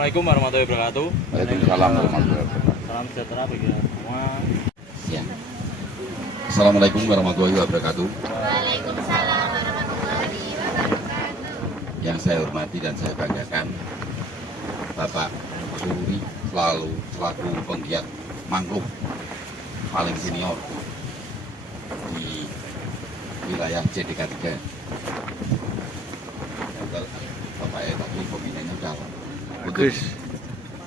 Assalamualaikum warahmatullahi wabarakatuh. Waalaikumsalam warahmatullahi wabarakatuh. Salam sejahtera bagi kita semua. Ya. Assalamualaikum warahmatullahi wabarakatuh. Waalaikumsalam warahmatullahi wabarakatuh. Yang saya hormati dan saya banggakan, Bapak Suri selaku penggiat mangrove paling senior di wilayah JDK 3. Bapak tadi pembinanya udah bagus.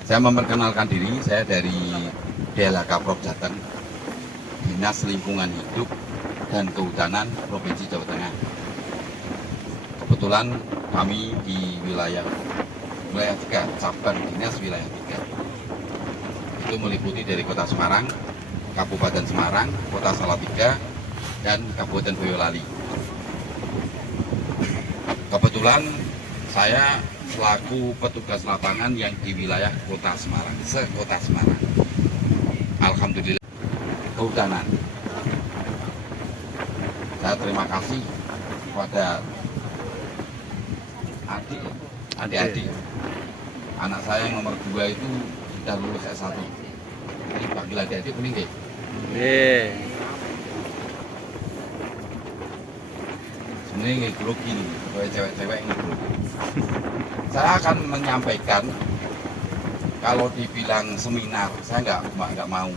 Saya memperkenalkan diri, saya dari DLHK Prov Jateng, Dinas Lingkungan Hidup dan Kehutanan Provinsi Jawa Tengah. Kebetulan kami di wilayah 3, cabang dinas wilayah 3. Itu meliputi dari Kota Semarang, Kabupaten Semarang, Kota Salatiga, dan Kabupaten Boyolali. Kebetulan saya selaku petugas lapangan yang di wilayah Kota Semarang, se-Kota Semarang. Alhamdulillah. Kehutanan. Saya terima kasih kepada adik-adik. Anak saya yang nomor 2 itu sudah lulus S1. Jadi panggil adik-adik kuning deh. Sebenarnya ngegrogi nih, cewek-cewek ngegrogi. Saya akan menyampaikan, kalau dibilang seminar, saya nggak mau.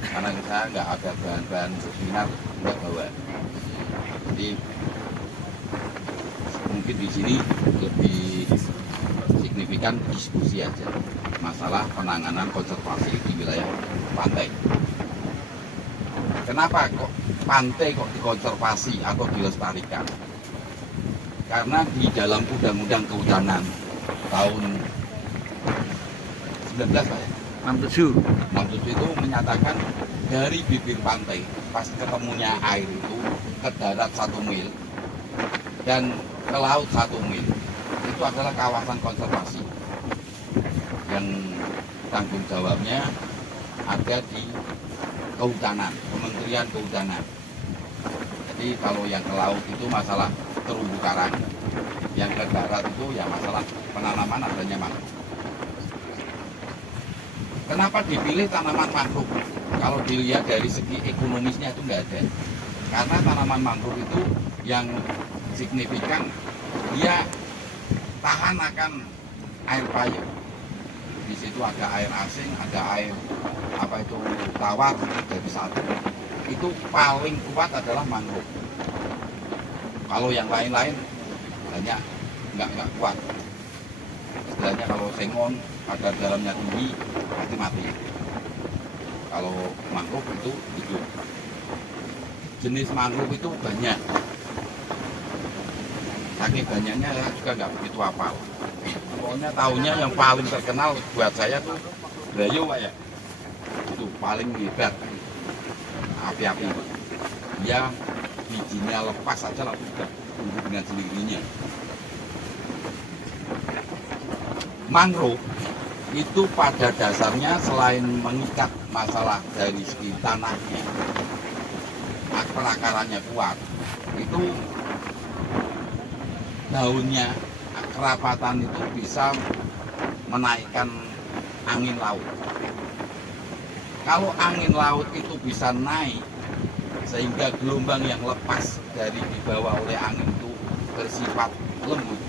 Karena saya nggak ada bahan-bahan seminar, nggak bawa. Jadi mungkin di sini lebih signifikan diskusi aja masalah penanganan konservasi di wilayah pantai. Kenapa kok pantai kok dikonservasi atau dilestarikan? Karena di dalam Undang-Undang Kehutanan tahun 1967 itu menyatakan dari bibir pantai pas ketemunya air itu ke darat 1 mil dan ke laut 1 mil itu adalah kawasan konservasi yang tanggung jawabnya ada di Kehutanan, Kementerian Kehutanan. Jadi kalau yang ke laut itu masalah terumbu karang, yang ke darat itu ya masalah penanaman adanya mangrove. Kenapa dipilih tanaman mangrove? Kalau dilihat dari segi ekonomisnya itu nggak ada. Karena tanaman mangrove itu yang signifikan dia tahan akan air payau. Di situ ada air asing, ada air tawar jadi satu. Itu paling kuat adalah mangrove. Kalau yang lain-lain banyak nggak kuat. Istilahnya kalau sengon kadar garamnya tinggi pasti mati. Kalau mangrove itu hidup. Jenis mangrove itu banyak. Saking banyaknya saya juga nggak begitu hafal. Pokoknya tahunya yang paling terkenal buat saya tuh Brayo Pak ya. Itu paling hebat. Api-api. Dia bijinya lepas saja langsung tumbuh dengan sendirinya. Mangrove itu pada dasarnya selain mengikat masalah dari segi tanahnya, perakarannya kuat, itu daunnya, kerapatan itu bisa menaikkan angin laut. Kalau angin laut itu bisa naik sehingga gelombang yang lepas dari dibawa oleh angin itu bersifat lembut,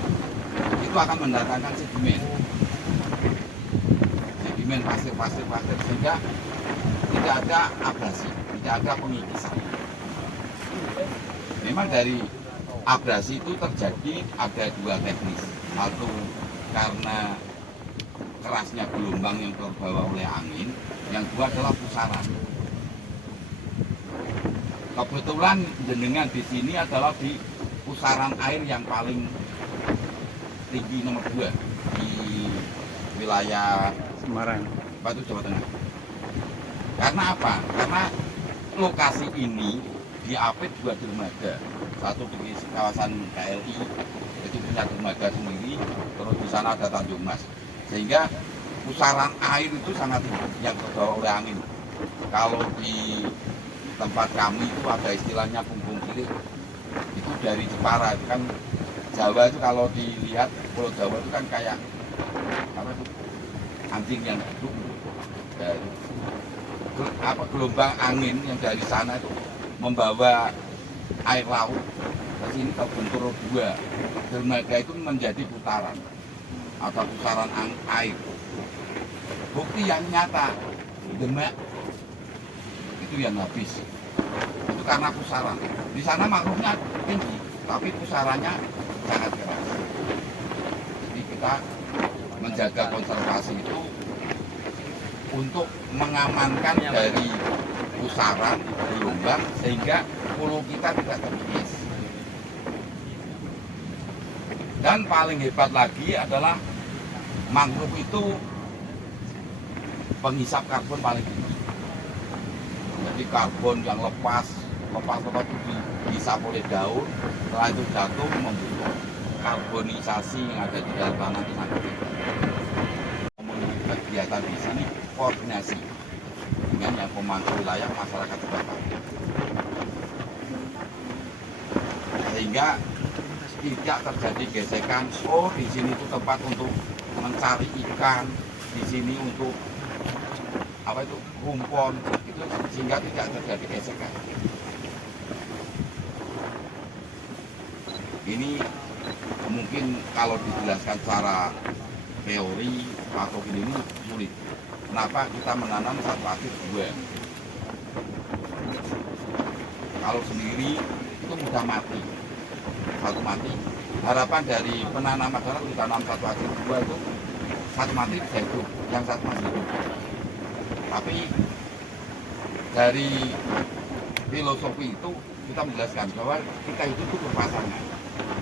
itu akan mendatangkan sedimen pasir sehingga tidak ada abrasi, tidak ada pengikisan. Memang dari abrasi itu terjadi ada 2 teknis. Satu karena kerasnya gelombang yang terbawa oleh angin, yang 2 adalah pusaran. Kebetulan jenengan di sini adalah di pusaran air yang paling tinggi nomor 2 di wilayah Semarang, Batu Jawa Tengah. Karena apa? Karena lokasi ini diapit 2 dermaga. Satu di kawasan KLI itu punya dermaga sendiri, terus di sana ada Tanjung Mas. Sehingga pusaran air itu sangat tinggi yang terbawa oleh angin. Kalau di tempat kami itu ada istilahnya bumbung cilik, itu dari Jepara. Itu kan Jawa itu kalau dilihat Pulau Jawa itu kan kayak apa itu anjing yang duduk dari gelombang angin yang dari sana itu membawa air laut ke sini ke Bentoro 2. Dermaga itu menjadi putaran atau pusaran air. Bukti yang nyata, Demak itu yang habis. Itu karena pusaran. Di sana mangrove-nya tinggi, tapi pusarannya sangat keras. Jadi kita menjaga konservasi itu untuk mengamankan dari pusaran gelombang sehingga pulau kita tidak terkikis. Dan paling hebat lagi adalah mangrove itu penghisap karbon paling tinggi. Jadi karbon yang lepas itu dihisap oleh daun, setelah itu jatuh membentuk karbonisasi yang ada di dalam tanah itu sangat tinggi. Kegiatan di sini koordinasi dengan yang pemangku wilayah masyarakat setempat, sehingga tidak terjadi gesekan. Oh, di sini itu tempat untuk mencari ikan, di sini untuk rumpon, itu sehingga tidak terjadi gesekan. Ini mungkin kalau dijelaskan secara teori atau ini sulit. Kenapa kita menanam satu akhir 2? Kalau sendiri itu mudah mati, satu mati. Harapan dari penanam adalah ditanam satu akhir 2 itu satu mati bisa hidup, yang satu masih hidup. Tapi dari filosofi itu kita menjelaskan bahwa kita itu berpasangan.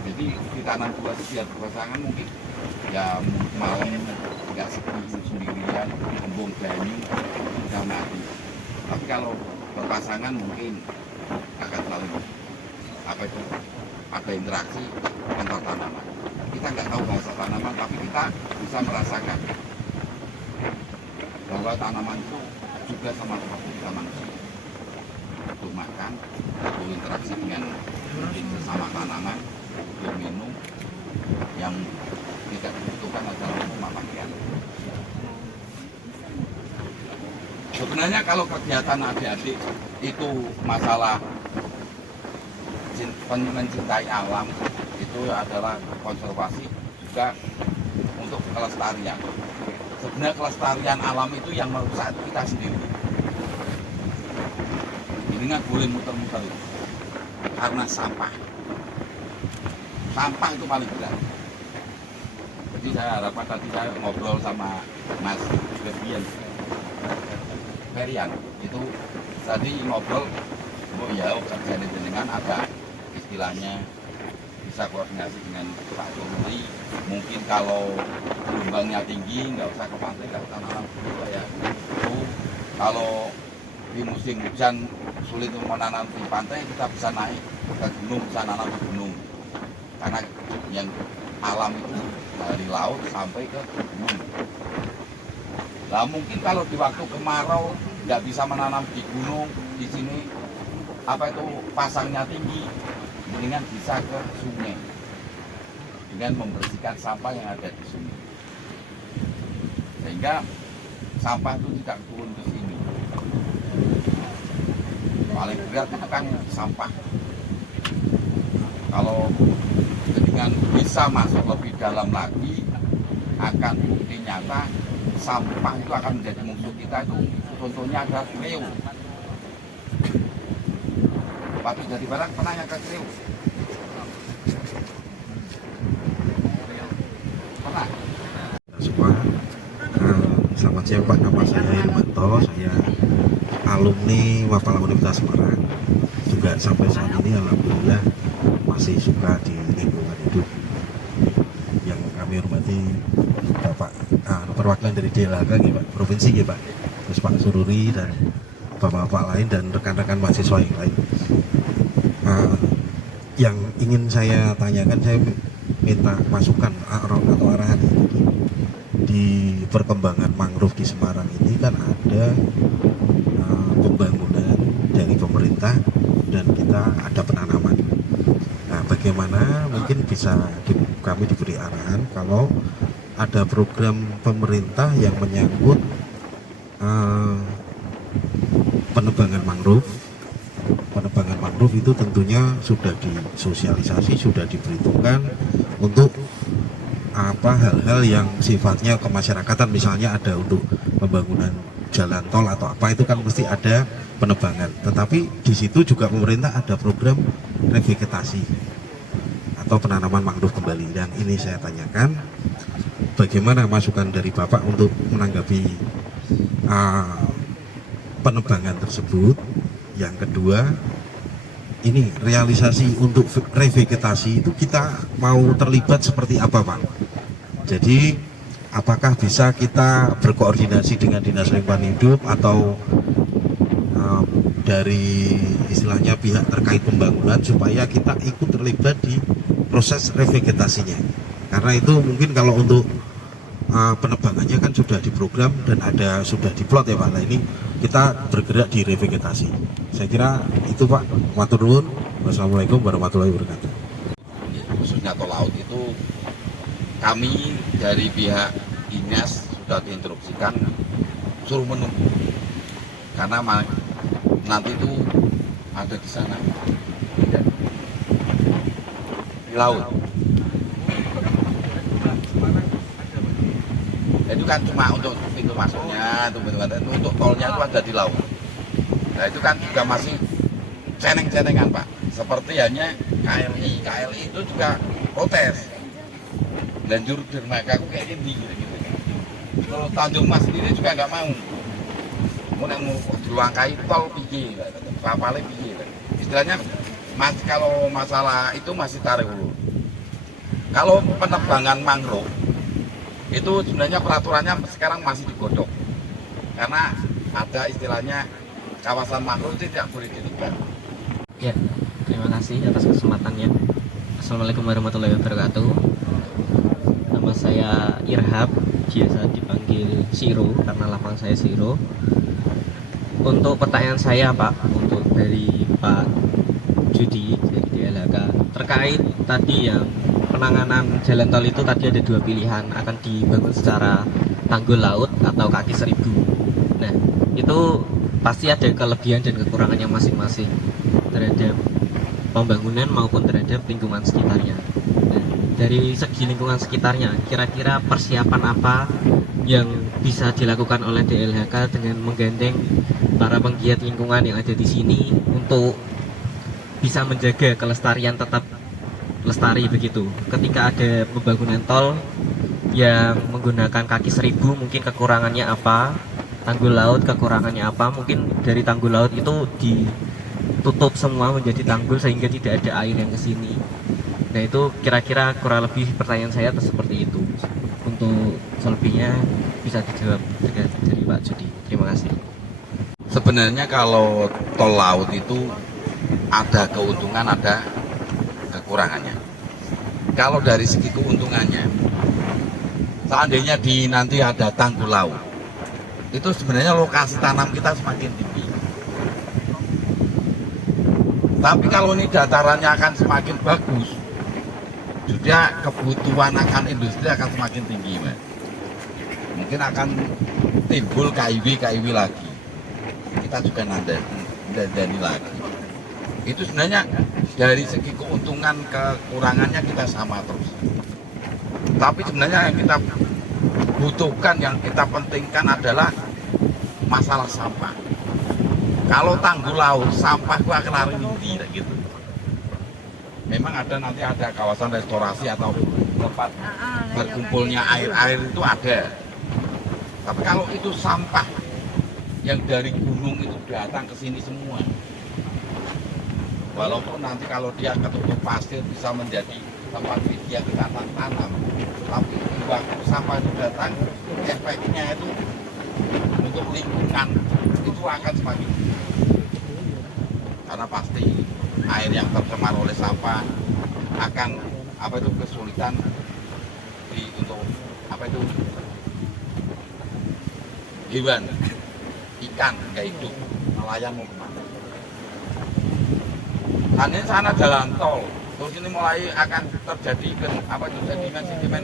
Jadi ditanam 2 itu biar berpasangan, mungkin ya malam nggak sendirian, embung banyu udah mati. Tapi kalau berpasangan mungkin akan saling ada interaksi antar tanaman. Kita nggak tahu bahasa tanaman, tapi kita bisa merasakan bahwa tanaman itu juga sama seperti kita manusia, untuk makan, untuk interaksi dengan sesama tanaman, untuk minum. Yang tidak dibutuhkan adalah rumah pakaian. Sebenarnya kalau kegiatan adik-adik itu masalah mencintai alam, itu adalah konservasi juga untuk kelestarian. Sebenarnya kelestarian alam itu yang merusak kita sendiri. Ini nggak boleh muter-muter karena sampah. Sampah itu paling berat. Jadi saya harapkan tadi saya ngobrol sama Mas Ferian itu tadi ngobrol, oh ya kerjaan dengan ada istilahnya bisa koordinasi dengan Pak Jokowi. Mungkin kalau gelombangnya tinggi nggak usah ke pantai, nggak usah nanam dulu ya. Kalau di musim hujan sulit untuk menanam di pantai, kita bisa naik ke gunung, bisa nanam di gunung. Karena yang alam itu dari laut sampai ke gunung. Nah mungkin kalau di waktu kemarau nggak bisa menanam di gunung, di sini pasangnya tinggi, mendingan bisa ke sungai dengan membersihkan sampah yang ada di sungai, sehingga sampah itu tidak turun ke sini. Paling berat itu kan sampah. Kalau dengan bisa masuk lebih dalam lagi, akan bukti nyata sampah itu akan menjadi musuh kita. Itu contohnya adalah kreo. Waktu jadi barang pernah yang ke kreo? Pernah? Semua, selamat siang Pak, nama saya Irmanto, saya alumni Mapala Universitas Semarang. Juga sampai saat ini alhamdulillah masih suka di lingkungan hidup. Yang kami hormati Bapak perwakilan dari DLHK Pak, Provinsi Pak, terus Pak Sururi dan Bapak-bapak lain dan rekan-rekan mahasiswa yang lain. Yang ingin saya tanyakan, saya minta masukan atau arahan di perkembangan mangrove di Semarang ini. Kan ada pembangunan dari pemerintah dan kita ada penanaman. Nah, bagaimana mungkin bisa kami diberi arahan kalau ada program pemerintah yang menyangkut penebangan mangrove. Penebangan mangrove itu tentunya sudah disosialisasi, sudah diperhitungkan untuk hal-hal yang sifatnya kemasyarakatan, misalnya ada untuk pembangunan jalan tol atau apa, itu kan mesti ada penebangan. Tetapi di situ juga pemerintah ada program revegetasi atau penanaman mangrove kembali. Dan ini saya tanyakan, bagaimana masukan dari Bapak untuk menanggapi penebangan tersebut. Yang kedua, ini realisasi untuk revegetasi itu kita mau terlibat seperti apa, Pak? Jadi apakah bisa kita berkoordinasi dengan Dinas Lingkungan Hidup atau dari istilahnya pihak terkait pembangunan supaya kita ikut terlibat di proses revegetasinya? Karena itu mungkin kalau untuk penebangannya kan sudah diprogram dan sudah diplot ya Pak. Nah ini kita bergerak di revegetasi. Saya kira itu Pak. Matur nuwun. Wassalamualaikum warahmatullahi wabarakatuh. Khususnya tol laut itu kami dari pihak dinas sudah diinstruksikan suruh menunggu karena nanti itu ada di sana di laut. Itu kan cuma untuk pintu masuknya, untuk tolnya itu ada di laut. Nah itu kan juga masih ceneng-cenengan Pak. Seperti hanya KLI itu juga protes. Dan juru dermaga aku kayak gini gitu. Kalau Tanjung Mas sendiri juga nggak mau. Mau dilangkai tol piye, kapalnya piye. Istilahnya kalau masalah itu masih tarik ulur. Kalau penebangan mangrove itu sebenarnya peraturannya sekarang masih digodok karena ada istilahnya kawasan mangrove tidak boleh ditebang. Ya, terima kasih atas kesempatannya. Assalamualaikum warahmatullahi wabarakatuh. Nama saya Irhab, biasa dipanggil Siro karena lambang saya Siro. Untuk pertanyaan saya Pak, untuk dari Pak Judi dari DLHK terkait tadi yang penanganan jalan tol itu tadi ada dua pilihan, akan dibangun secara tanggul laut atau kaki seribu. Nah itu pasti ada kelebihan dan kekurangannya masing-masing terhadap pembangunan maupun terhadap lingkungan sekitarnya. Nah, dari segi lingkungan sekitarnya, kira-kira persiapan apa yang bisa dilakukan oleh DLHK dengan menggandeng para penggiat lingkungan yang ada di sini untuk bisa menjaga kelestarian tetap lestari begitu. Ketika ada pembangunan tol yang menggunakan kaki seribu, mungkin kekurangannya apa? Tanggul laut kekurangannya apa? Mungkin dari tanggul laut itu ditutup semua menjadi tanggul sehingga tidak ada air yang ke sini. Nah itu kira-kira kurang lebih pertanyaan saya seperti itu. Untuk selebihnya bisa dijawab dari Pak Judi. Terima kasih. Sebenarnya kalau tol laut itu ada keuntungan, ada kekurangannya. Kalau dari segi keuntungannya, seandainya nanti ada tanggul laut, itu sebenarnya lokasi tanam kita semakin tinggi. Tapi kalau ini datarannya akan semakin bagus, sudah kebutuhan akan industri akan semakin tinggi, Mas. Mungkin akan timbul KIW lagi. Kita juga nandani lagi. Itu sebenarnya dari segi keuntungan kekurangannya kita sama terus. Tapi sebenarnya yang kita butuhkan, yang kita pentingkan adalah masalah sampah. Kalau tanggul laut, sampah itu akan lari tinggi gitu. Memang nanti ada kawasan restorasi atau tempat berkumpulnya air itu ada. Tapi kalau itu sampah yang dari gunung itu datang ke sini semua. Walaupun nanti kalau dia ketutup pasir bisa menjadi tempat dia kita tanam, tapi waktu sampah itu datang, efeknya itu untuk lingkungan itu akan semakin, karena pasti air yang tercemar oleh sampah akan kesulitan untuk hewan, ikan nggak hidup, nelayan mau kemana? Dan ini sana jalan tol, Terus ini mulai akan terjadi sedimen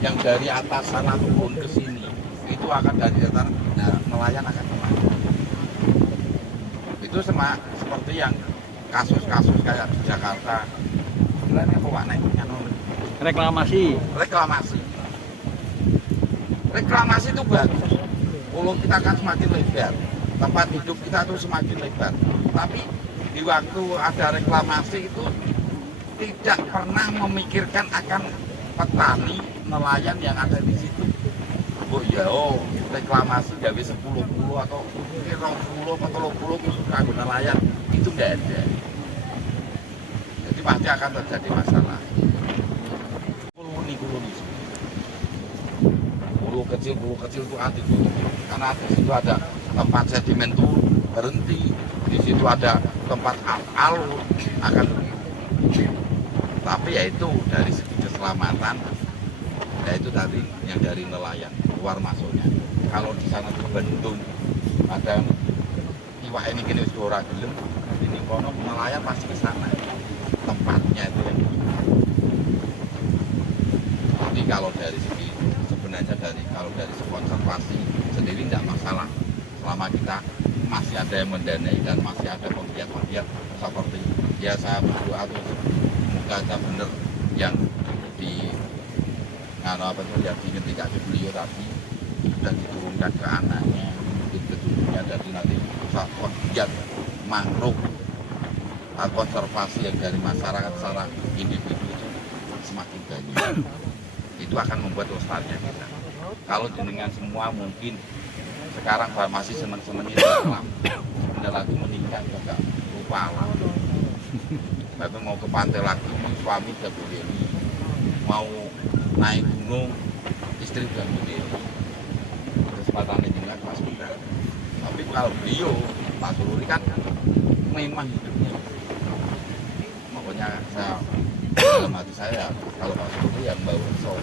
yang dari atas sana turun ke sini. Itu akan dari datar, nah, nelayan akan kemana? Itu seperti yang kasus-kasus kayak di Jakarta. Sebenarnya kok naiknya Reklamasi. Reklamasi itu bagus. Pulau kita kan semakin lebar, tempat hidup kita tuh semakin lebar. Tapi di waktu ada reklamasi itu tidak pernah memikirkan akan petani nelayan yang ada di situ. Reklamasi gawe 10 pulau atau 20 atau 30 khusus kanggo nelayan itu nggak ada. Jadi pasti akan terjadi masalah. Pulau kecil itu anti tutup karena di situ ada tempat sedimen tuh berhenti, di situ ada tempat alur akan. Tapi yaitu dari segi keselamatan, yaitu tadi yang dari nelayan keluar masuknya. Kalau di sana tuh bendung ada iwak ini kini sudah gelem, ini kono nelayan pasti ke sana. Tempatnya itu yang. Jadi kalau dari segi sebenarnya kalau dari konservasi sendiri tidak masalah selama kita masih ada yang mendanai dan masih ada penggiat-penggiat seperti ya saya berdoa tuh semoga aja bener yang yang dihentikan di beliau tadi sudah diturunkan ke anaknya mungkin ke cucunya dari nanti penggiat mangrove konservasi yang dari masyarakat secara individu itu semakin banyak. Itu akan membuat lestarinya kita. Kalau jenengan semua mungkin sekarang masih seneng-senengin alam, sebentar lagi meningkat juga lupa alam. Tapi mau ke pantai lagi, suami udah boleh, mau naik gunung, istri udah boleh. Kesempatannya jenengan pas muda. Tapi kalau beliau, Pak Sururi kan memang hidupnya. Makanya saya dalam hati saya kalau Pak Sururi yang bawa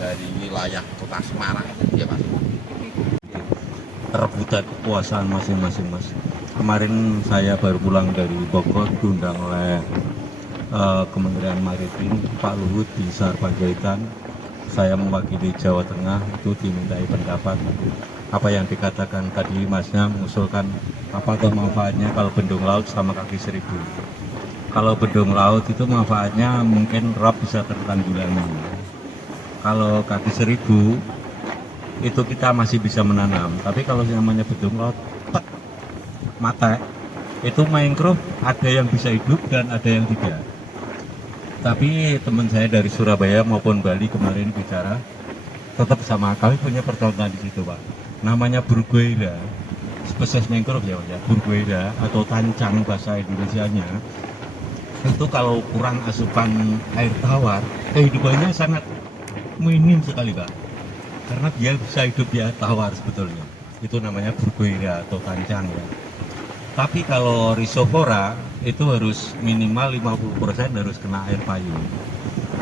dari wilayah kota Semarang ya Pak Sururi rebutan kekuasaan masing-masing Mas. Kemarin saya baru pulang dari Bogor diundang oleh Kementerian Maritim Pak Luhut di Sar Panjaitan. Saya mewakili Jawa Tengah itu dimintai pendapat apa yang dikatakan tadi Masnya mengusulkan apa manfaatnya kalau bendung laut sama kaki seribu. Kalau bendung laut itu manfaatnya mungkin rob bisa tertanggulangi. Kalau kaki seribu itu kita masih bisa menanam, tapi kalau namanya bendung laut mata itu mangrove ada yang bisa hidup dan ada yang tidak. Tapi teman saya dari Surabaya maupun Bali kemarin bicara tetap sama, kami punya percontohan di situ Pak. Namanya Burguera, spesies mangrove ya Pak ya, Burguera atau tancang bahasa Indonesianya. Itu kalau kurang asupan air tawar, kehidupannya sangat minim sekali Pak. Karena dia bisa hidup di air tawar sebetulnya. Itu namanya Burguera atau tancang ya. Tapi kalau Rhizopora itu harus minimal 50% harus kena air payung.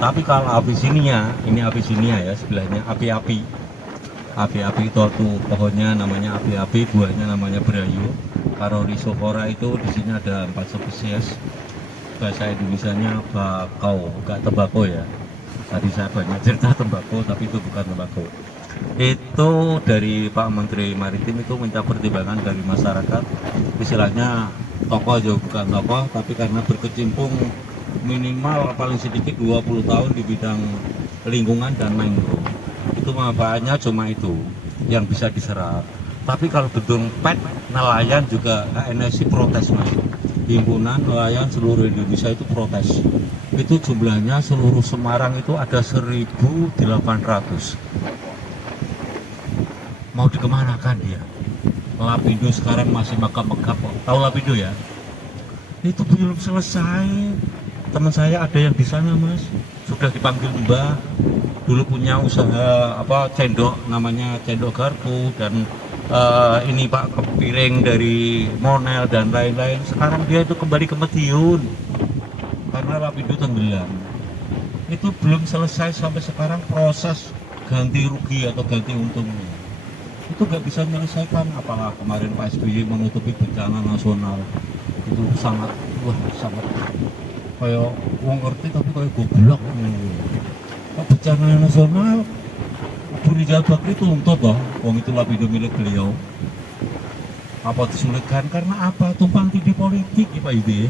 Tapi kalau Abyssinia, ini Abyssinia ya sebelahnya, api-api. Api-api itu pohonnya namanya api-api, buahnya namanya berayu. Kalau Rhizopora itu di sini ada 4 spesies. Bahasa Indonesianya bakau, enggak tembakau ya. Tadi saya banyak cerita tembakau, tapi itu bukan tembakau. Itu dari Pak Menteri Maritim itu minta pertimbangan dari masyarakat, istilahnya tokoh jauh bukan tokoh, tapi karena berkecimpung minimal paling sedikit 20 tahun di bidang lingkungan dan mangrove. Itu manfaatnya cuma itu yang bisa diserap. Tapi kalau bendung pet, nelayan juga KNSI protes Mas. Himpunan nelayan seluruh Indonesia itu protes. Itu jumlahnya seluruh Semarang itu ada 1.800. Mau dikemanakan dia? Lapindo sekarang masih megap-megap. Tahu Lapindo ya? Itu belum selesai. Teman saya ada yang di sana Mas, sudah dipanggil Mbah. Dulu punya usaha cendok, namanya cendok garpu, dan ini Pak kepiring dari Monel dan lain-lain. Sekarang dia itu kembali ke Madiun karena Lapindo tenggelam. Itu belum selesai sampai sekarang proses ganti rugi atau ganti untungnya. Itu nggak bisa menyelesaikan, apalah kemarin Pak SBY menutupi bencana nasional. Itu sangat kayak wong ngerti tapi kayak goblok. Bencana nasional Abu Rizal Bakri tuntut loh, wong itu lapindo milik beliau. Apa disulitkan karena apa? Tumpang tindih politik ya Pak Ide.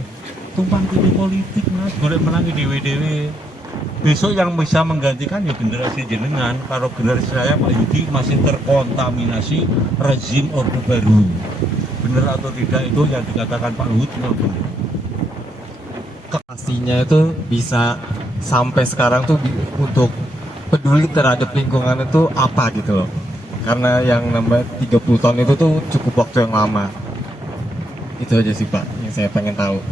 Tumpang tindih politik mas, golek menangi dewe-dewe. Besok yang bisa menggantikan ya generasi jenengan. Kalau generasi saya Pak Yudi masih terkontaminasi rezim Orde Baru. Benar atau tidak itu yang dikatakan Pak Luhut memang benar. Pastinya itu bisa sampai sekarang tuh untuk peduli terhadap lingkungan itu apa gitu loh. Karena yang namanya 30 tahun itu tuh cukup waktu yang lama. Itu aja sih Pak yang saya pengen tahu.